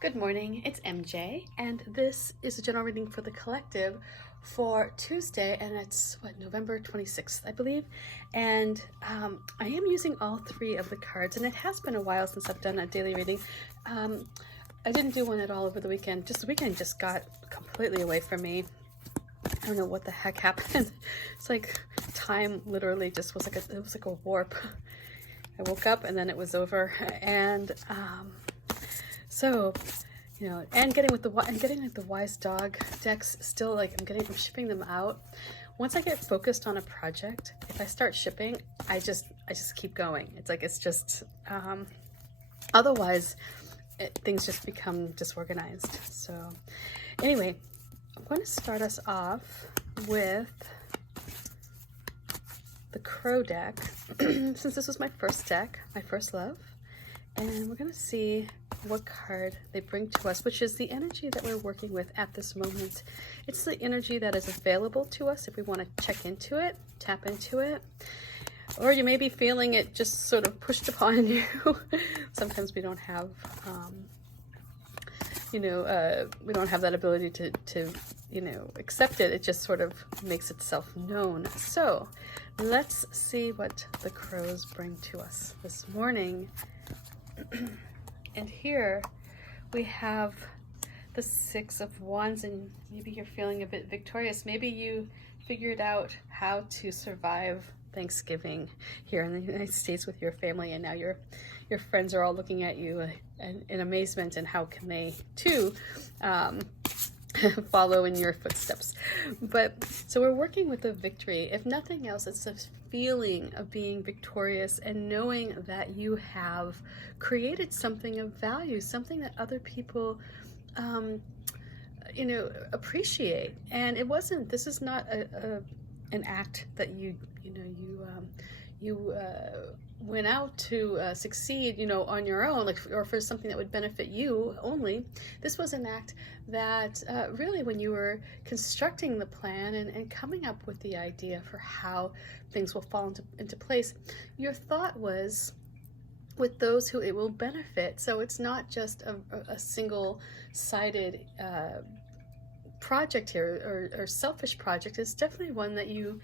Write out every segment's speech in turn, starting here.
Good morning, it's MJ, and this is a general reading for the collective for Tuesday, and it's November 26th, I believe. And I am using all three of the cards, and it has been a while since I've done a daily reading. I didn't do one at all over the weekend. The weekend just got completely away from me. I don't know what the heck happened. It's like time literally just was like a warp. I woke up and then it was over, and so, you know, and getting like the wise dog decks still, like I'm shipping them out. Once I get focused on a project, if I start shipping, I just keep going. It's just otherwise things just become disorganized. So anyway, I'm going to start us off with the Crow deck since this was my first deck, my first love. And we're going to see what card they bring to us, which is the energy that we're working with at this moment. It's the energy that is available to us if we want to check into it, tap into it. Or you may be feeling it just sort of pushed upon you. Sometimes we don't have, we don't have that ability to accept it. It just sort of makes itself known. So let's see what the crows bring to us this morning. And here we have the Six of Wands, and maybe you're feeling a bit victorious. Maybe you figured out how to survive Thanksgiving here in the United States with your family, and now your friends are all looking at you in amazement, and how can they too follow in your footsteps. But so we're working with a victory. If nothing else, it's a feeling of being victorious and knowing that you have created something of value, something that other people appreciate. And this is not an act that you went out to succeed, on your own, or for something that would benefit you only. This was an act that really, when you were constructing the plan and coming up with the idea for how things will fall into place, your thought was with those who it will benefit. So it's not just a single-sided project here, or selfish project. It's definitely one that you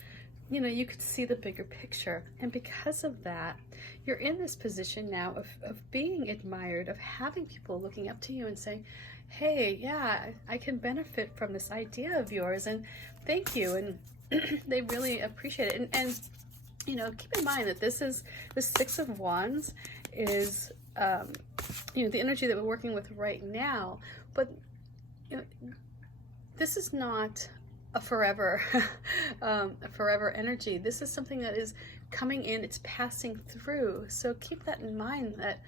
could see the bigger picture. And because of that, you're in this position now of being admired, of having people looking up to you and saying, hey, yeah, I can benefit from this idea of yours, and thank you. And they really appreciate it. And keep in mind that the Six of Wands is, the energy that we're working with right now. But, this is not a forever energy. This is something that is coming in, it's passing through. So keep that in mind, that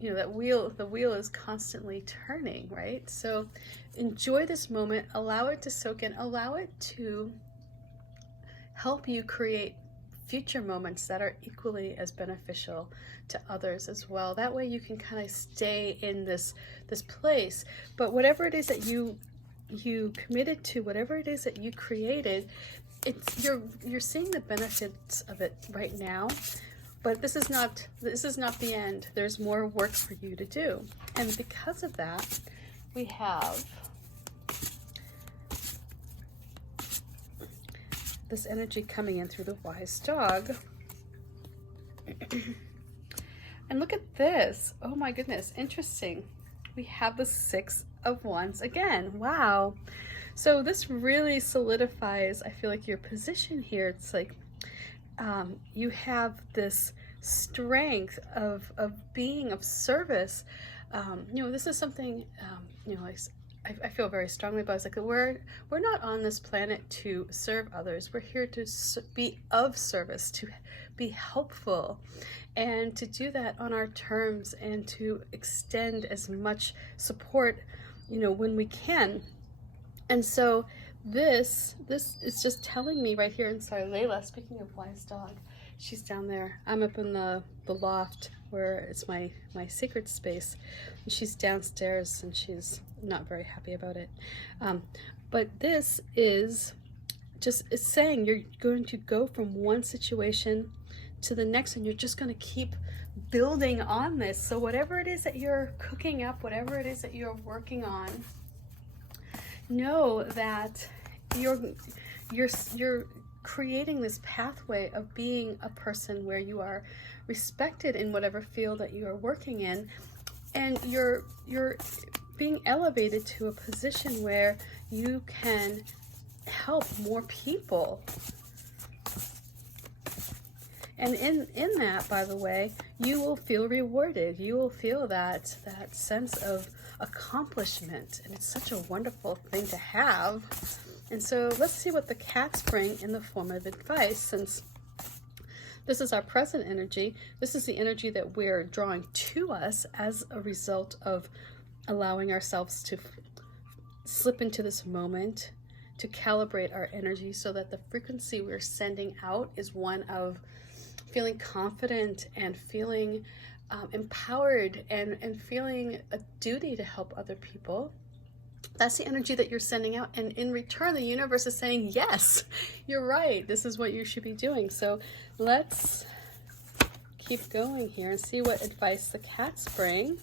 the wheel is constantly turning, right? So enjoy this moment, allow it to soak in, allow it to help you create future moments that are equally as beneficial to others as well. That way you can kind of stay in this place. But whatever it is that you committed to, whatever it is that you created, you're seeing the benefits of it right now. But this is not the end. There's more work for you to do. And because of that, we have this energy coming in through the wise dog. And look at this. Oh my goodness, interesting. We have the Six of Wands again. Wow. So this really solidifies, I feel like, your position here. It's like you have this strength of being of service. This is something I feel very strongly about. It's like we're not on this planet to serve others. We're here to be of service, to be helpful, and to do that on our terms, and to extend as much support, when we can. And so this is just telling me right here. And sorry, Layla, speaking of wise dog, she's down there. I'm up in the loft where it's my sacred space. She's downstairs and she's not very happy about it. But this is it's saying you're going to go from one situation to the next, and you're just going to keep building on this. So whatever it is that you're cooking up, whatever it is that you're working on, know that you're creating this pathway of being a person where you are respected in whatever field that you are working in, and you're being elevated to a position where you can help more people. And in that, by the way, you will feel rewarded. You will feel that sense of accomplishment, and it's such a wonderful thing to have. And so let's see what the cats bring in the form of advice. Since this is our present energy, this is the energy that we're drawing to us as a result of allowing ourselves to slip into this moment, to calibrate our energy so that the frequency we're sending out is one of feeling confident and feeling empowered and feeling a duty to help other people. That's the energy that you're sending out, and in return the universe is saying, yes, you're right, this is what you should be doing. So let's keep going here and see what advice the cats bring.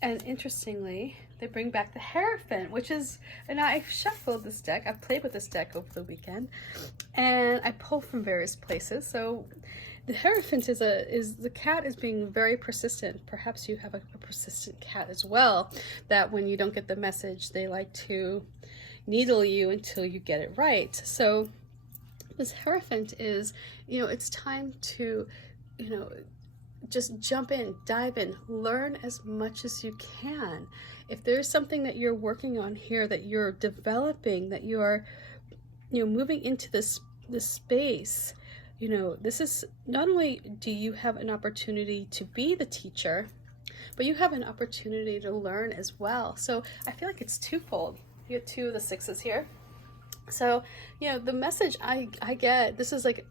And interestingly, they bring back the Hierophant, which is, and I shuffled this deck. I've played with this deck over the weekend, and I pulled from various places. So the Hierophant is the cat is being very persistent. Perhaps you have a persistent cat as well, that when you don't get the message, they like to needle you until you get it right. So this Hierophant is, it's time to, just jump in, dive in, learn as much as you can. If there's something that you're working on here, that you're developing, that you're, moving into this space, this is not only do you have an opportunity to be the teacher, but you have an opportunity to learn as well. So I feel like it's twofold. You have two of the sixes here. So, the message I get, this is like,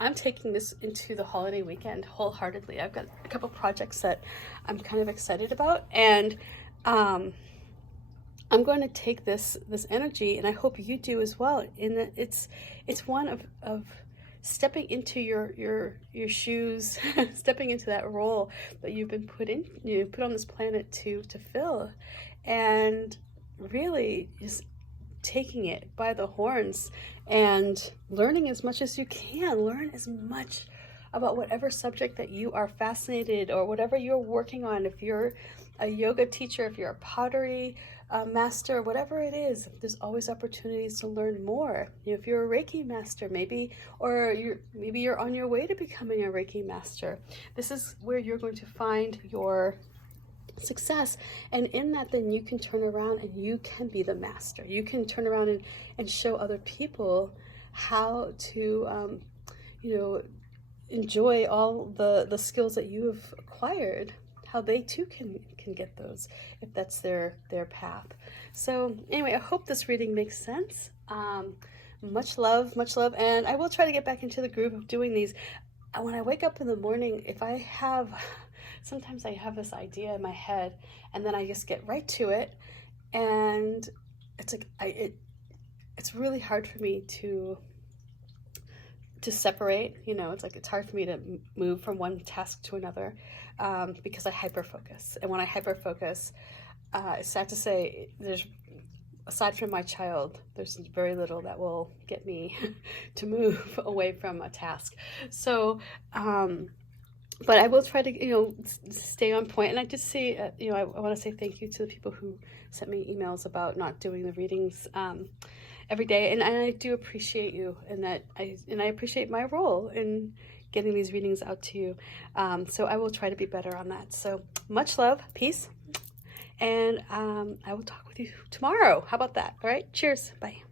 I'm taking this into the holiday weekend wholeheartedly. I've got a couple projects that I'm kind of excited about, and I'm going to take this energy, and I hope you do as well, in that it's one of stepping into your shoes, stepping into that role that you've been put on this planet to fill, and really just taking it by the horns and learning as much as you can. Learn as much about whatever subject that you are fascinated, or whatever you're working on. If you're a yoga teacher, if you're a pottery master, whatever it is, there's always opportunities to learn more. If you're a Reiki master, maybe you're on your way to becoming a Reiki master. This is where you're going to find your success, and in that, then you can turn around and you can be the master. You can turn around and show other people how to enjoy all the skills that you have acquired, how they too can get those, if that's their path. So anyway, I hope this reading makes sense. Much love, and I will try to get back into the groove of doing these. When I wake up in the morning, sometimes I have this idea in my head, and then I just get right to it, and it's like it's really hard for me to separate. It's hard for me to move from one task to another, because I hyperfocus. And when I hyperfocus, it's sad to say, aside from my child, there's very little that will get me to move away from a task. So but I will try to, stay on point. And I just see, I want to say thank you to the people who sent me emails about not doing the readings every day. And I do appreciate you, and I appreciate my role in getting these readings out to you. So I will try to be better on that. So much love, peace, and I will talk with you tomorrow. How about that? All right. Cheers. Bye.